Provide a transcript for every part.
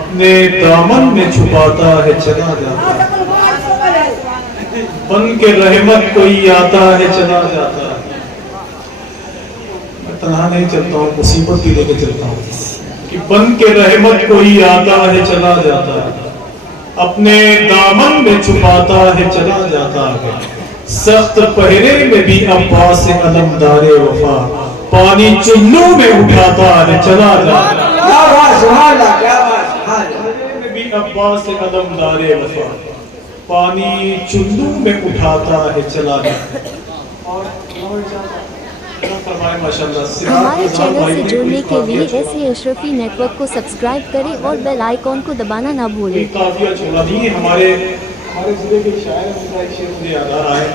اپنے دامن میں چھپاتا ہے چلا جاتا ہے، بن کے رحمت کوئی آتا ہے چلا جاتا ہے۔ میں تنہا نہیں چلتا ہوں، مصیبت بھی لے کے چلتا ہوں کہ بن کے رحمت کوئی آتا ہے چلا جاتا ہے، اپنے دامن میں چھپاتا ہے چلا جاتا ہے۔ سخت پہرے میں بھی عباس علمدار وفا، پانی چلو میں اٹھاتا ہے چلا جاتا ہے۔ کیا بات، سبحان اللہ، کیا بات، سبحان اللہ۔ پہرے میں بھی عباس علمدار وفا، پانی چلو میں اٹھاتا ہے چلا جاتا ہے۔ اور ہمارے چینل سے جڑنے کے لیے ایسے اشرفی نیٹ ورک کو سبسکرائب کریں اور بیل آئیکن کو دبانا نہ بھولیں۔ قافیہ چھوڑا نہیں ہے۔ ہمارے ضلع کے شاعر کا ایک شعر مجھے یاد آ رہا ہے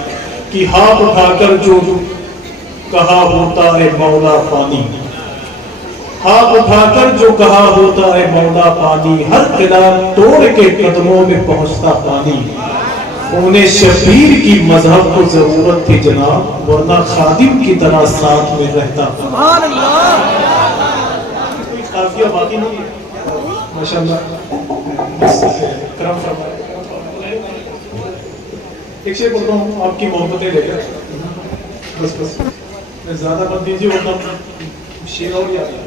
کہ ہاتھ اٹھا کر جو کہا ہوتا ہے مولا پانی، ہاتھ اٹھا کر جو کہا ہوتا ہے مولا پانی، ہر قلعہ توڑ کے قدموں میں پہنچتا پانی۔ انہیں شبیر کی مذہب کو ضرورت تھی جناب، ورنہ خادم کی طرح ساتھ میں رہتا۔ سبحان اللہ۔ کوئی قافیہ باقی نہیں ہے ماشاءاللہ، کرم فرمائے۔ ایک شعر پڑھتا ہوں آپ کی محبتیں لے کر، بس میں زیادہ مت دیجیے ورنہ شعر اور یاد ہے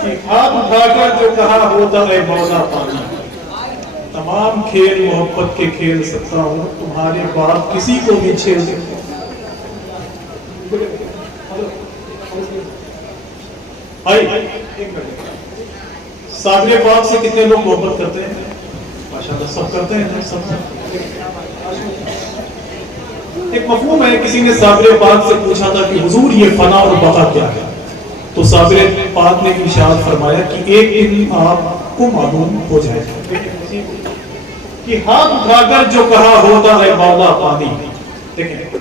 کہ ہاتھ اٹھا کر جو کہا ہوتا ہے مولا پانی، تمام کھیل محبت کے کھیل سکتا ہوں، تمہارے بعد کسی کو بھی چھیڑ سکتا ہوں۔ صابر پاک سے کتنے لوگ محبت کرتے ہیں؟ ماشاءاللہ سب کرتے ہیں، سب۔ ایک مفہوم ہے، کسی نے صابر پاک سے پوچھا تھا کہ حضور یہ فنا اور بقا کیا ہے؟ تو صابر پاک نے ارشاد فرمایا کہ ایک دن آپ کو معلوم ہو جائے گا کہ ہاتھ اٹھا کر جو کہا ہوتا ہے مولا پانی، دیکھیں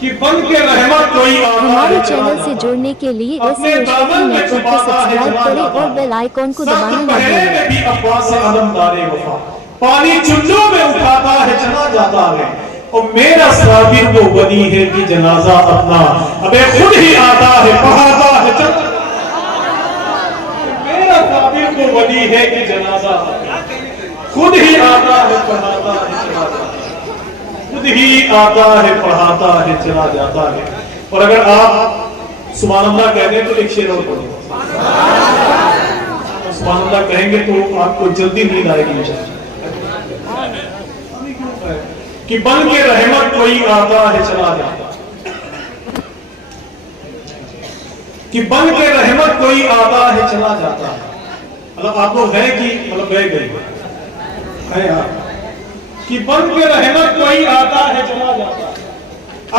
کہ بن کے رحمت کوئی آتا ہے۔ ہمارے چینل سے جڑنے کے لیے ایسے اشرفی نیٹ ورک کو سبسکرائب کریں اور بیل آئیکن کو دبانا نہ بھولیں۔ میں بھی عباس علمدار وفا، پانی چلو میں اٹھاتا ہے چلا جاتا ہے، اور میرا صابر وہ ولی ہے کہ جنازہ اپنا ابے خود ہی آتا ہے پڑھاتا ہے چلا۔ میرا صابر وہ ولی ہے کہ جنازہ خود ہی آتا ہے پڑھاتا ہے چلا جاتا ہے، خود ہی آتا ہے پڑھاتا ہے چلا جاتا ہے۔ اور اگر آپ سبحان اللہ کہہ دیں تو ایک شعر اور پڑھیں، سبحان اللہ کہیں گے تو آپ کو جلدی نیند آئے گی انشاءاللہ۔ کہ بن کے رحمت کوئی آتا ہے چلا جاتا، کہ بن کے رحمت کوئی آتا ہے چلا جاتا ہے۔ مطلب آپ لوگ ہیں کہ مطلب گئے گئے ہیں آپ کہ بن کے رحمت کوئی آتا ہے چلا جاتا ہے،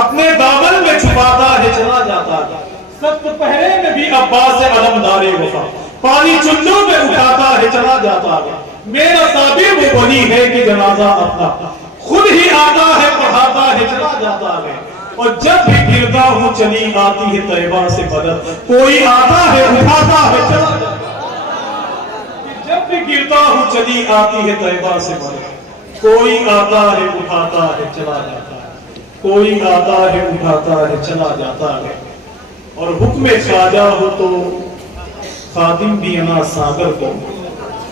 اپنے دامن میں چھپاتا ہے چلا جاتا ہے۔ سخت پہرے میں بھی عباس علمدار وفا، پانی چلو میں اٹھاتا ہے چلا جاتا ہے، میرا صابر وہ ولی ہے کہ جنازہ اپنا خود ہی آتا ہے پڑھاتا ہے چلا جاتا ہے۔ اور جب بھی گرتا ہوں چلی آتی ہے طیبہ سے مدد، کوئی آتا ہے اٹھاتا ہے چلا جاتا ہے۔ جب بھی گرتا ہوں چلی آتی ہے طیبہ سے مدد، کوئی آتا ہے اٹھاتا ہے چلا جاتا ہے، کوئی آتا ہے اٹھاتا ہے چلا جاتا ہے۔ اور حکم خواجہ ہو تو خادم بھی انا ساگر کو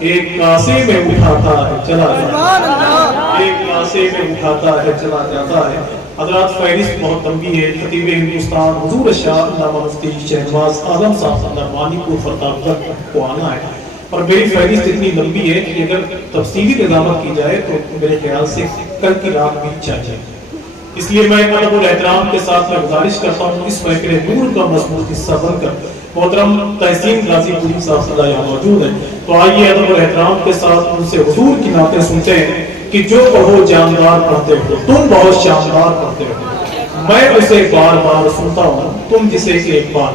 ایک کاسے میں اٹھاتا ہے چلا جاتا ہے، ایک کاسے میں اٹھاتا ہے چلا جاتا ہے۔ حضرات فہرست بہت لمبی ہے، خطیب ہندوستان حضور شاہ علامہ مفتی شہنواز عالم صاحب نعمانی کو فرتاب تک کو آنا ہے، اور میری فہرست اتنی لمبی ہے کہ اگر تفصیلی نظامت کی جائے تو میرے خیال سے کل کی رات بھی چاہیے۔ اس لیے میں ادب اور احترام کے ساتھ میں گزارش کرتا ہوں اس محفل نور کا مضبوط حصہ بن کر محترم تحسین غازی پوری صاحب صلی اللہ یہاں موجود ہیں، تو آئیے ادب اور احترام کے ساتھ ان سے حضور کی نعتیں سنتے ہیں کہ جو کہو جاندار پڑھتے ہو تم بہت شاندار پڑھتے ہو، میں اسے بار بار سنتا ہوں تم جسے ایک بار